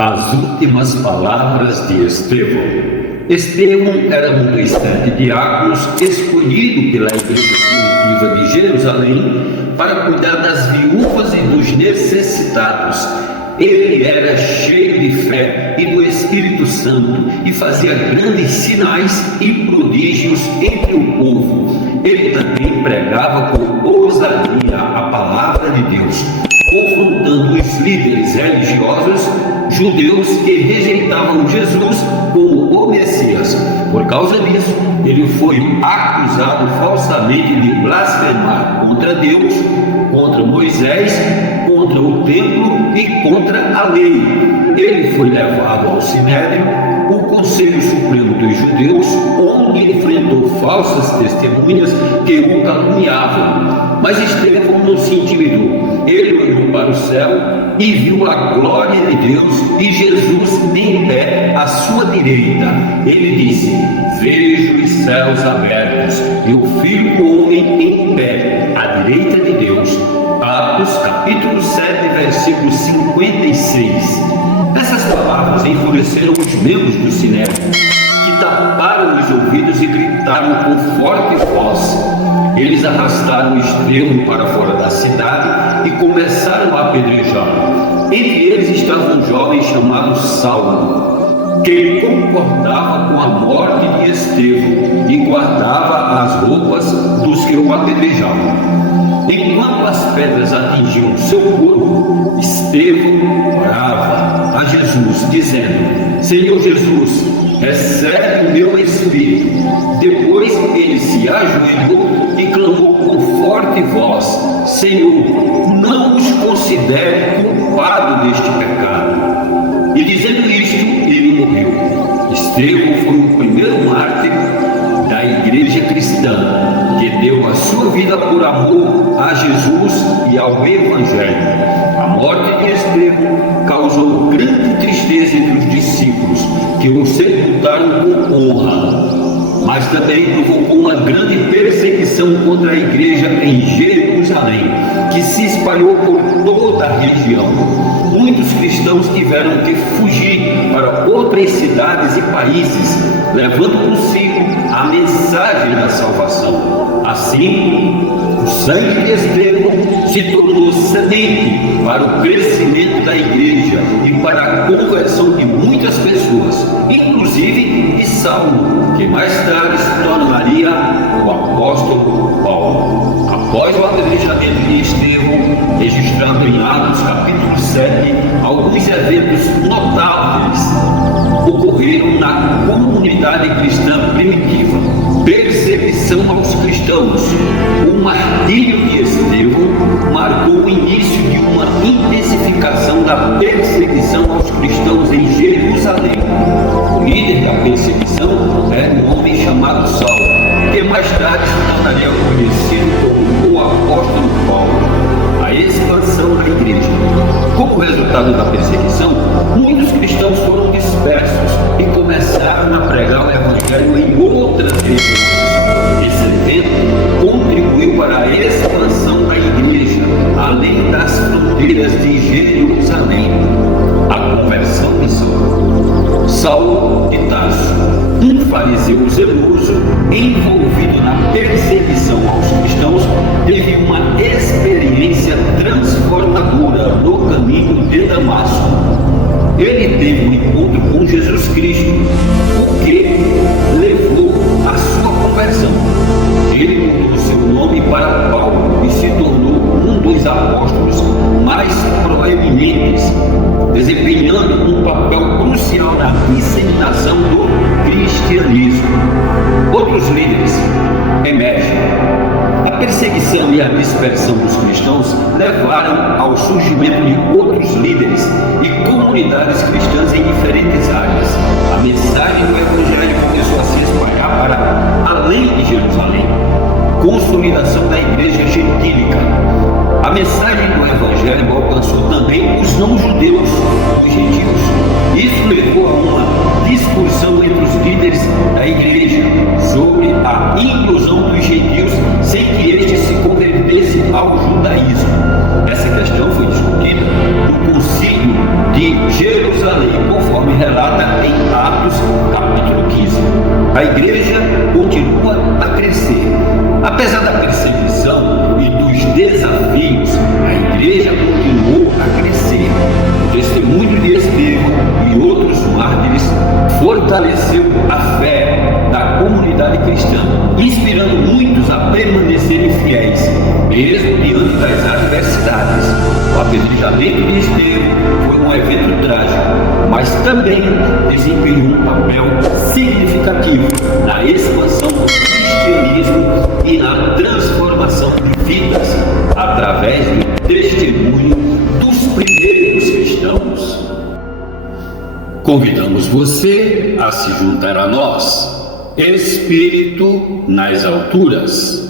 As últimas palavras de Estevão. Estevão era um dos 7 diáconos escolhido pela igreja primitiva de Jerusalém para cuidar das viúvas e dos necessitados. Ele era cheio de fé e do Espírito Santo e fazia grandes sinais e prodígios entre o povo. Ele também pregava com ousadia a palavra de Deus, confrontando os líderes religiosos judeus que rejeitavam Jesus como o Messias. Por causa disso, ele foi acusado falsamente de blasfemar contra Deus, contra Moisés, contra o templo e contra a lei. Ele foi levado ao Sinédrio, o Conselho Supremo dos Judeus, onde enfrentou falsas testemunhas que o caluniavam. Mas Estevão não se intimidou. Ele olhou para o céu e viu a glória de Deus e Jesus em pé à sua direita. Ele disse: vejo os céus abertos e o Filho do Homem em pé à direita de Deus. Atos capítulo 7, versículo 56. Essas palavras enfureceram os membros do Sinédrio, que taparam os ouvidos e gritaram com forte voz. Eles arrastaram Estevão para fora da cidade e começaram a apedrejá-lo. Entre eles estava um jovem chamado Saulo, que concordava com a morte de Estevão e guardava as roupas dos que o apedrejavam. Enquanto as pedras atingiam seu corpo, Estevão orava a Jesus, dizendo: Senhor Jesus, recebe o meu espírito. Depois ele se ajoelhou e clamou com forte voz: Senhor, não os considere culpado deste pecado. E dizendo isto, ele morreu. Estevão foi o primeiro mártir da igreja cristã, que deu a sua vida por amor a Jesus e ao Evangelho. A morte de Estevão causou grande tristeza entre os discípulos, que o sepultaram com honra, mas também provocou uma grande perseguição contra a igreja em Jerusalém, que se espalhou por toda a região. Muitos cristãos tiveram que fugir para outras cidades e países, levando consigo a mensagem da salvação. Assim, o sangue de Estevão se tornou semente para o crescimento da igreja e para a conversão de muitas pessoas, inclusive de Saulo, que mais tarde se tornaria o apóstolo Paulo. Após o apedrejamento de Estevão, registrado em Atos capítulo 7, alguns eventos notáveis ocorreram na comunidade cristã primitiva. Perseguição aos cristãos. O martírio de Estevão marcou o início de uma intensificação da perseguição aos cristãos em Jerusalém. O líder da perseguição era um homem chamado Saulo, que mais tarde se tornaria conhecido como o apóstolo Paulo. A expansão da igreja. Como resultado da perseguição, muitos cristãos foram dispersos e começaram a pregar o Evangelho em outras regiões. Esse evento contribuiu para a expansão da igreja, além das fronteiras de Jerusalém. A conversão de Saulo. Saulo de Tarso, um fariseu zeloso envolvido na perseguição aos cristãos, teve uma experiência transformadora no caminho de Damasco. Ele teve um encontro com Jesus Cristo, o que levou à sua conversão. Ele mudou seu nome para Paulo e se tornou um dos apóstolos mais proeminentes, desempenhando um papel crucial na disseminação do cristianismo. Outros líderes emergem. A perseguição e a dispersão dos cristãos levaram ao surgimento de outros líderes e comunidades cristãs em diferentes áreas. A mensagem do Evangelho começou a se espalhar para além de Jerusalém. Consolidação da igreja gentílica. A mensagem do Evangelho alcançou também os não-judeus, os gentios. Isso levou a uma discussão entre os líderes da igreja sobre a inclusão dos gentios sem que estes se convertessem ao judaísmo. Essa questão foi discutida no Concílio de Jerusalém. Jerusalém, conforme relata em Atos, capítulo 15. A igreja continua a crescer. Apesar da perseguição e dos desafios, a igreja continuou a crescer. O testemunho de Estevão e outros mártires fortaleceu a fé da comunidade cristã, inspirando muitos a permanecerem fiéis, mesmo diante das adversidades. O apedrejamento de Estevão foi um evento trágico, mas também desempenhou um papel significativo na expansão do cristianismo e na transformação de vidas através do testemunho dos primeiros cristãos. Convidamos você a se juntar a nós, Espírito nas alturas.